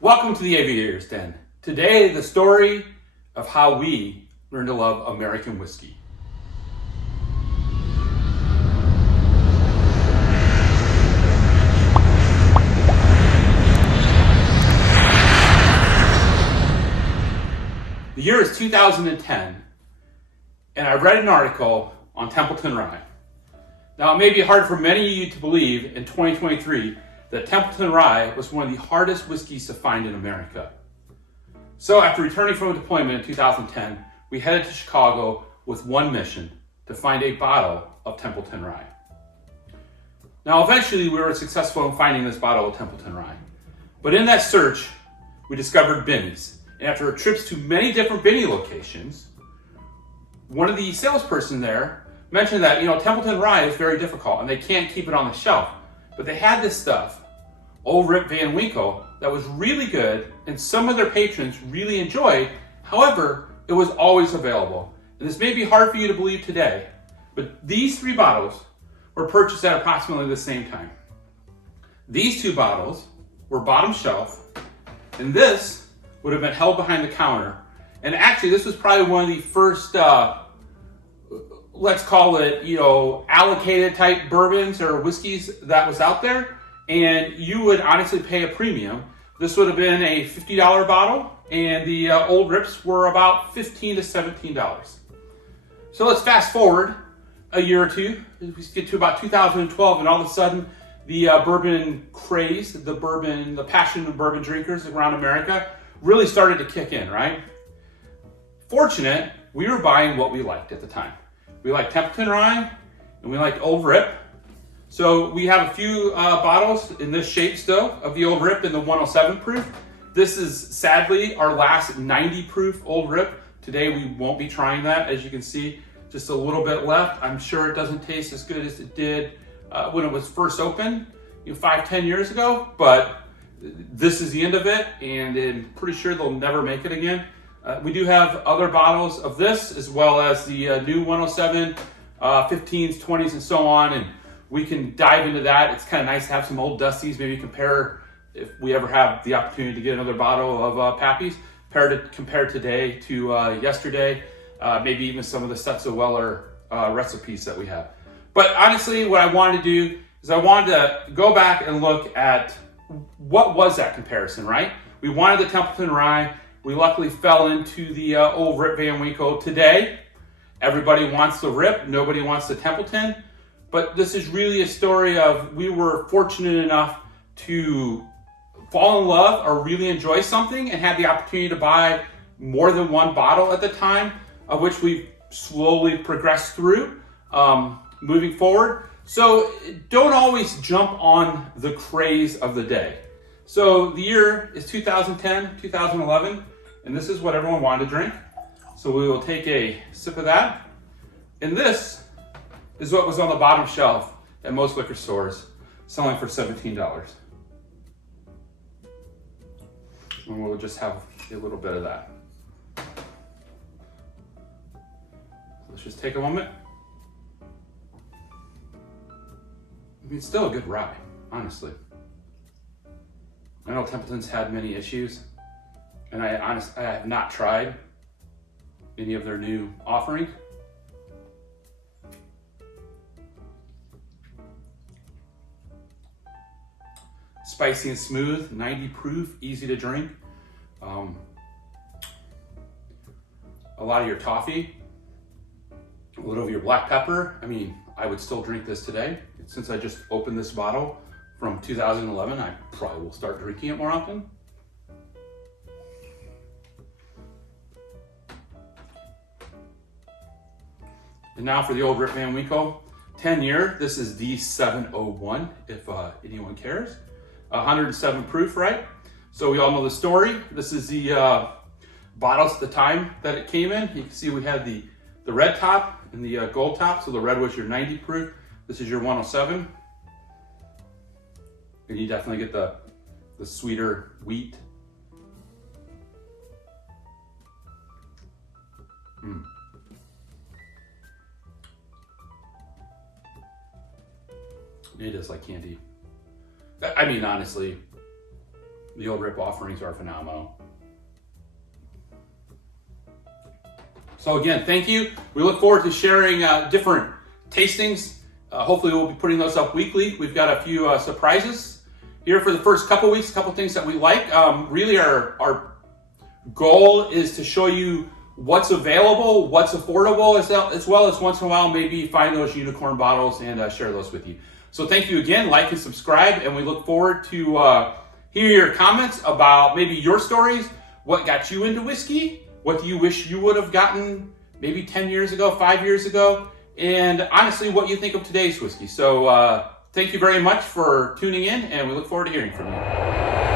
Welcome to the Aviator's Den. Today, the story of how we learned to love American whiskey. The year is 2010, and I read an article on Templeton Rye. Now, it may be hard for many of you to believe in 2023 that Templeton Rye was one of the hardest whiskeys to find in America. So after returning from a deployment in 2010, we headed to Chicago with one mission: to find a bottle of Templeton Rye. Now, eventually we were successful in finding this bottle of Templeton Rye. But in that search, we discovered Binny's. And after trips to many different Binny locations, one of the salesperson there mentioned that, Templeton Rye is very difficult and they can't keep it on the shelf. But they had this stuff, old Rip Van Winkle, that was really good and some of their patrons really enjoyed. However, it was always available. And this may be hard for you to believe today, but these three bottles were purchased at approximately the same time. These two bottles were bottom shelf, and this would have been held behind the counter. And actually, this was probably one of the first let's call it, allocated type bourbons or whiskeys that was out there. And you would honestly pay a premium. This would have been a $50 bottle, and the old Rips were about $15 to $17. So let's fast forward a year or two. We get to about 2012, and all of a sudden, the bourbon craze, the passion of bourbon drinkers around America really started to kick in, right? Fortunate, we were buying what we liked at the time. We liked Templeton Rye, and we liked Old Rip. So we have a few bottles in this shape still of the Old Rip in the 107 proof. This is sadly our last 90 proof Old Rip. Today we won't be trying that. As you can see, just a little bit left. I'm sure it doesn't taste as good as it did when it was first opened, 5-10 years ago, but this is the end of it, and I'm pretty sure they'll never make it again. We do have other bottles of this, as well as the new 107, 15s, 20s, and so on, and we can dive into that. It's kind of nice to have some old dusties, maybe compare, if we ever have the opportunity to get another bottle of Pappy's, compare today to yesterday, maybe even some of the Stutzel Weller recipes that we have. But honestly, what I wanted to do is I wanted to go back and look at what was that comparison, right? We wanted the Templeton Rye. We luckily fell into the old Rip Van Winkle. Today, everybody wants the Rip, nobody wants the Templeton. But this is really a story of we were fortunate enough to fall in love or really enjoy something and had the opportunity to buy more than one bottle at the time, of which we've slowly progressed through moving forward. So don't always jump on the craze of the day. So the year is 2010, 2011, and this is what everyone wanted to drink. So we will take a sip of that. And this is what was on the bottom shelf at most liquor stores, selling for $17. And we'll just have a little bit of that. Let's just take a moment. It's still a good rye, honestly. I know Templeton's had many issues, and I have not tried any of their new offerings. Spicy and smooth, 90 proof, easy to drink. A lot of your toffee, a little of your black pepper. I would still drink this today. Since I just opened this bottle from 2011, I probably will start drinking it more often. And now for the old Rip Van Winkle, 10 year. This is the 701, if anyone cares. 107 proof, right? So we all know the story. This is the bottles at the time that it came in. You can see we had the red top and the gold top. So the red was your 90 proof. This is your 107. And you definitely get the sweeter wheat. It is like candy. I mean, honestly, the old Rip offerings are phenomenal. So again, thank you. We look forward to sharing different tastings. Hopefully we'll be putting those up weekly. We've got a few surprises here for the first couple weeks, a couple things that we like. Really our goal is to show you what's available, what's affordable, as well as once in a while maybe find those unicorn bottles and share those with you. So thank you again, like and subscribe, and we look forward to hear your comments about maybe your stories, what got you into whiskey, what do you wish you would have gotten maybe 10 years ago, 5 years ago, and honestly, what you think of today's whiskey. So thank you very much for tuning in, and we look forward to hearing from you.